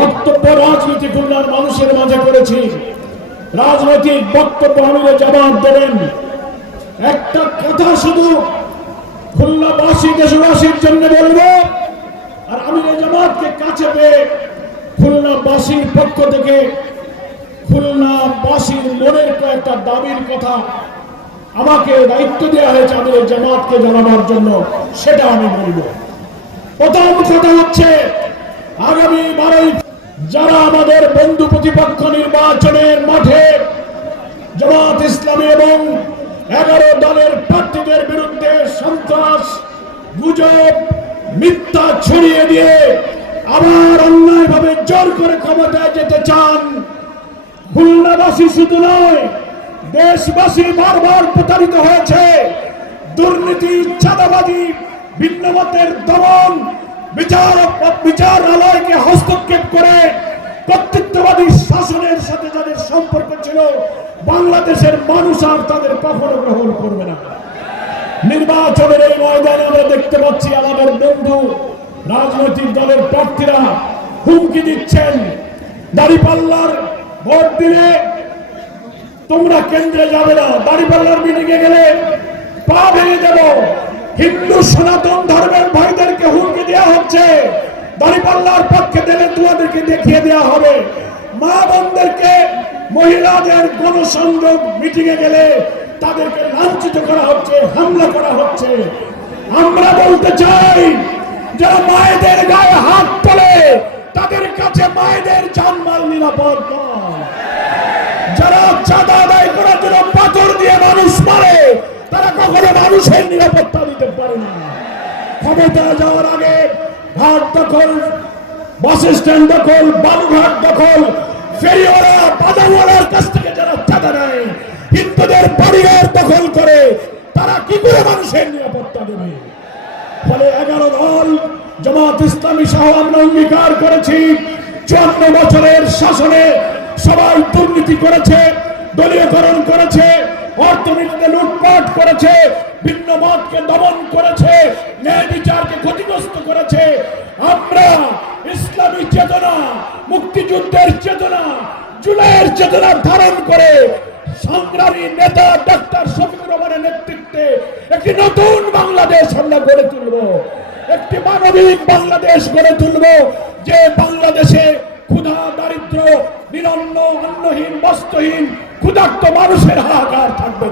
বক্তব্য রাজনীতি খুলনার মানুষের মাঝে করেছি। রাজনৈতিক বক্তব্য আমিরে জামাত দেবেন। একটা কথা শুধু খুলনাবাসী দেশবাসীর জন্য বলবো, আর আমিরে জামাতকে কাছে পেয়ে খুলনাবাসীর পক্ষ থেকে খুলনাবাসীর মনের কয়েকটা দাবির কথা আমাকে দায়িত্ব দেওয়া হয়েছে আমিরে জামাতকে জানাবার জন্য, সেটা আমি বলবো। প্রথম কথা হচ্ছে, আগামী 12 যারা আমাদের বন্ধু প্রতিপক্ষ নির্বাচনের মাঠে জামাত ইসলামী এবং 11 দলের প্রার্থীদের বিরুদ্ধে সন্ত্রাস, গুজব, মিথ্যা ছড়িয়ে দিয়ে আবার অন্যায়ভাবে জোর করে ক্ষমতায় যেতে চান, খুলনাবাসী শুধু নয় দেশবাসী বারবার প্রতারিত হয়েছে। দুর্নীতি, চাঁদাবাজি, ভিন্নমতের দমন, বিচারালয়কে হস্তক্ষেপ করে কর্তৃত্ববাদী শাসনের সাথে যাদের সম্পর্ক ছিল, বাংলাদেশের মানুষ আর তাদের কখনো গ্রহণ করবে না। নির্বাচনের এই ময়দানে আমরা দেখতে পাচ্ছি আমাদের বন্ধু রাজনৈতিক দলের প্রার্থীরা হুমকি দিচ্ছেন, দাঁড়িপাল্লার ভোট দিলে তোমরা কেন্দ্রে যাবে না, দাঁড়িপাল্লার মিটিংয়ে গেলে পা ভেঙে দেব। হিন্দু সনাতন ধর্মের ভাইদেরকে হুমকি দেওয়া হচ্ছে, দাঁড়িপাল্লার পক্ষে দিলে তোমাদেরকে দেখিয়ে দেওয়া হবে। মা বোনদেরকে, মহিলাদের গণসংযোগ মিটিংয়ে গেলে তাদেরকে লাঞ্ছিত করা হচ্ছে, হামলা করা হচ্ছে। আমরা বলতে চাই, যারা মায়েদের গায়ে হাত তোলে তাদের কাছে মায়েদের জানমাল নিরাপদ নয়। যারা চাঁদা আদায় করার জন্য পাথর দিয়ে মানুষ মারে, তারা কখনো মানুষের নিরাপত্তা দিতে পারে না। ক্ষমতা যাওয়ার আগে ঘাট দখল, বাস স্ট্যান্ড দখল, বালুঘাট দখল, ফেরিওয়ালা, বাদামওয়ালার কাছ থেকে যারা চাঁদা নেয়, হিন্দুদের বাড়িঘর দখল করে, তারা কি করে মানুষের নিরাপত্তা দেবে? ফলে 11 দল জামাত ইসলামী সহ আমরা অঙ্গীকার করেছি, 54 বছরের শাসনে সবাই দুর্নীতি করেছে, দলীয়করণ করেছে, অর্থনীতিতে লুটপাট করেছে, ভিন্ন মতকে দমন করেছে, ন্যায় বিচারকে ক্ষতিগ্রস্ত করেছে। আমরা ইসলামী চেতনা, মুক্তিযুদ্ধের চেতনা, জুলাইয়ের চেতনা ধারণ করে সংগ্রামী নেতা ডাক্তার শফিকুর রহমানের নেতৃত্বে একটি নতুন বাংলাদেশ আমরা গড়ে তুলব, একটি মানবিক বাংলাদেশ গড়ে তুলব, যে বাংলাদেশে ক্ষুধা, দারিদ্র, নিরন্ন, অন্নহীন, বস্ত্রহীন, ক্ষুধার্ত মানুষের হাহাকার থাকবে না।